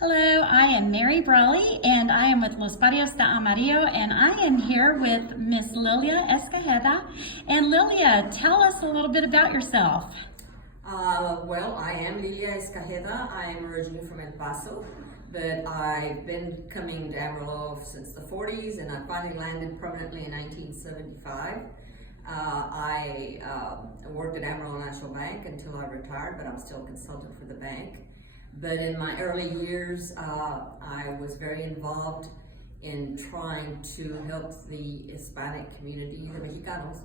Hello, I am Mary Brawley, and I am with Los Barrios de Amarillo, and I am here with Miss Lilia Escajeda. And Lilia, tell us a little bit about yourself. Well, I am Lilia Escajeda. I am originally from El Paso, but I've been coming to Amarillo since the 40s, and I finally landed permanently in 1975. I worked at Amarillo National Bank until I retired, but I'm still a consultant for the bank. But in my early years, I was very involved in trying to help the Hispanic community, the Mexicanos.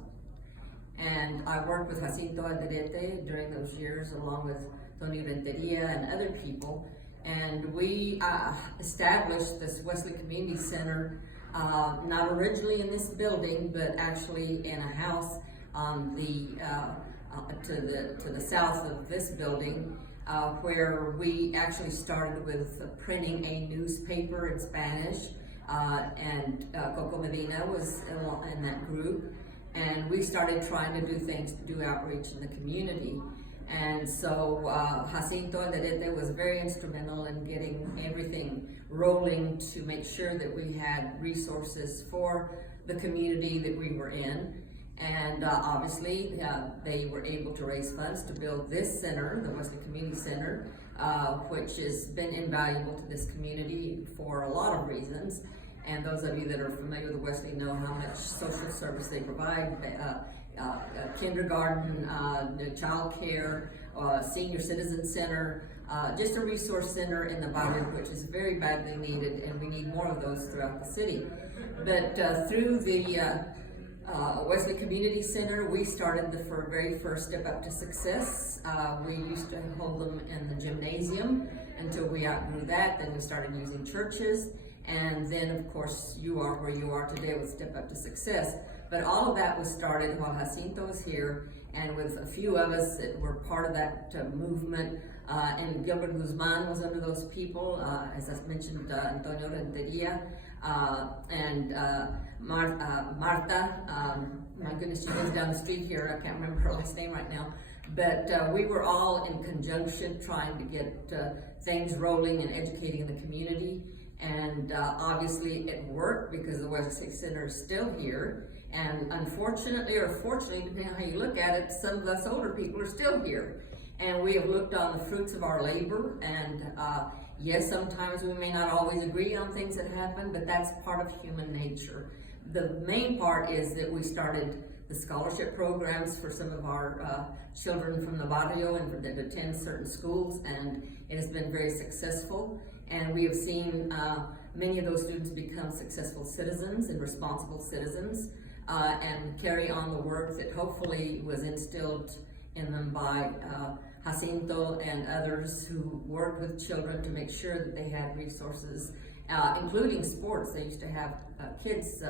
And I worked with Jacinto Alderete during those years, along with Tony Renteria and other people. And we established this Wesley Community Center, not originally in this building, but actually in a house on to the south of this building. Where we actually started with printing a newspaper in Spanish, and Coco Medina was in that group, and we started trying to do things to do outreach in the community. And so Jacinto Alderete was very instrumental in getting everything rolling to make sure that we had resources for the community that we were in. And obviously, they were able to raise funds to build this center, the Wesley Community Center, which has been invaluable to this community for a lot of reasons. And those of you that are familiar with Wesley know how much social service they provide, kindergarten, child care, senior citizen center, just a resource center in the barrio, which is very badly needed, and we need more of those throughout the city. But through the Wesley Community Center, we started the very first step up to success. We used to hold them in the gymnasium until we outgrew that. Then we started using churches, and then of course you are where you are today with Step Up to Success. But all of that was started while Jacinto was here, and with a few of us that were part of that movement. And Gilbert Guzman was under those people, as I mentioned, Antonio Renteria, and Marta, my goodness, she lives down the street here. I can't remember her last name right now. But we were all in conjunction trying to get things rolling and educating the community. And obviously it worked because the Wesley Center is still here. And unfortunately, or fortunately, depending on how you look at it, some of us older people are still here. And we have looked on the fruits of our labor, and yes, sometimes we may not always agree on things that happen, but that's part of human nature. The main part is that we started the scholarship programs for some of our children from the barrio and that attend certain schools, and it has been very successful. And we have seen many of those students become successful citizens and responsible citizens, and carry on the work that hopefully was instilled in them by Jacinto and others who worked with children to make sure that they had resources, including sports. They used to have kids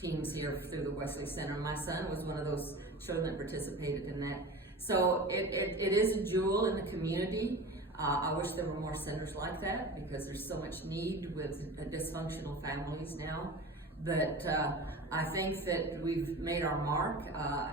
teams here through the Wesley Center. My son was one of those children that participated in that. So it is a jewel in the community. I wish there were more centers like that because there's so much need with dysfunctional families now. But I think that we've made our mark,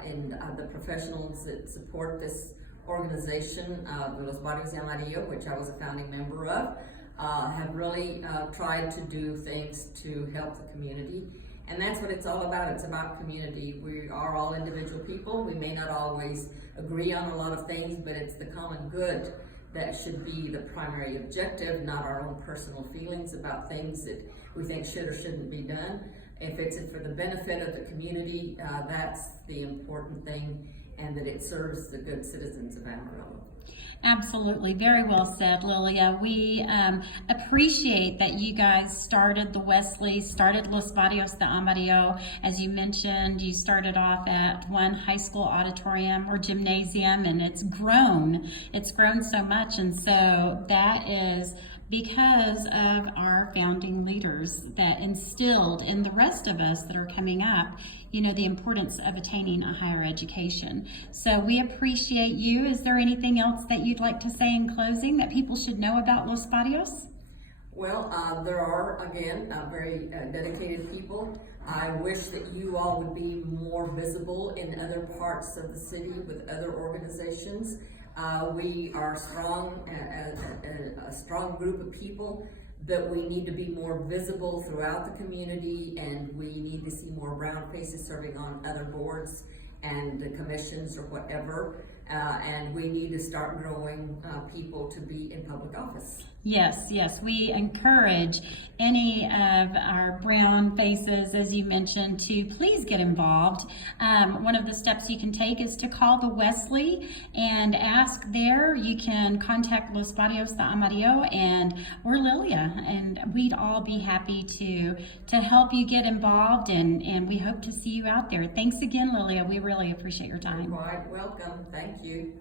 and the professionals that support this organization, Los Barrios de Amarillo, which I was a founding member of, have really tried to do things to help the community. And that's what it's all about. It's about community. We are all individual people. We may not always agree on a lot of things, but it's the common good that should be the primary objective, not our own personal feelings about things that we think should or shouldn't be done. If it's for the benefit of the community, that's the important thing, and that it serves the good citizens of Amarillo. Absolutely. Very well said, Lilia. We appreciate that you guys started the Wesley, started Los Barrios de Amarillo. As you mentioned, you started off at one high school auditorium or gymnasium, and it's grown. It's grown so much, and so that is because of our founding leaders that instilled in the rest of us that are coming up, the importance of attaining a higher education. So we appreciate you. Is there anything else that you'd like to say in closing that people should know about Los Barrios? Well, there are, again, very dedicated people. I wish that you all would be more visible in other parts of the city with other organizations. We are strong, a strong group of people, but we need to be more visible throughout the community, and we need to see more brown faces serving on other boards and the commissions or whatever. And we need to start growing people to be in public office. Yes, yes, we encourage any of our brown faces, as you mentioned, to please get involved. One of the steps you can take is to call the Wesley and ask there. You can contact Los Barrios de Amarillo or Lilia, and we'd all be happy to help you get involved, and we hope to see you out there. Thanks again, Lilia. We really appreciate your time. You're quite welcome. Thank you.